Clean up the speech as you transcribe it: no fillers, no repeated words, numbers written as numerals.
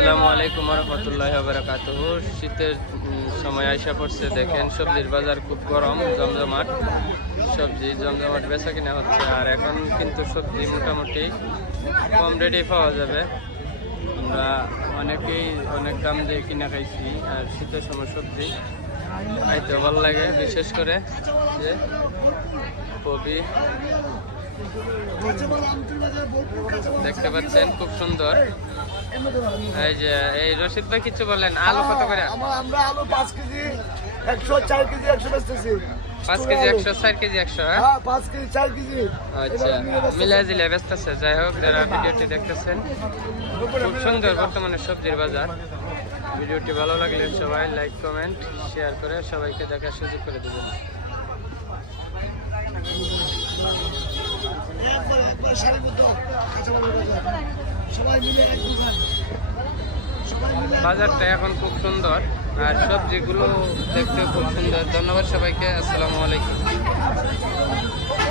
আসসালামু আলাইকুম রহমতুল্লাহি ওয়া বারাকাতুহু। শীতের সময় আইসা পড়ছে, দেখেন সবজির বাজার খুব গরম, জমজমাট সবজি জমজমাট বেচা কিনা হচ্ছে। আর এখন কিন্তু সবজি মোটামুটি কম রেটে পাওয়া যাবে। আমরা অনেকেই অনেক দাম দিয়ে কিনা খাইছি, আর শীতের সময় সবজি খাইতে ভালো লাগে, বিশেষ করে যে কবি দেখতে পাচ্ছেন খুব সুন্দর। এই যে এই রশিদ ভাই কিছু বলেন, আলু কত করে? আমরা আলু 5 কেজি 100, 4 কেজি 100 বেচতেছি। 5 KG 100, 4 KG 100। হ্যাঁ 5 কেজি 4 কেজি। আচ্ছা, মিলাই জিলে বেচতেছে। যাই হোক, যারা ভিডিওটি দেখতেছেন, খুব সুন্দর বর্তমানে সবজির বাজার। ভিডিওটি ভালো লাগলে সবাই লাইক কমেন্ট শেয়ার করে সবাইকে দেখার সুযোগ করে দেবেন। একবার সারি মতো কাঁচামাল বাজার সবাই মিলে এক দোকান, সবাই মিলে বাজারটা এখন খুব সুন্দর, আর সবজিগুলো দেখতেও খুব সুন্দর। ধন্যবাদ সবাইকে। আসসালামু আলাইকুম।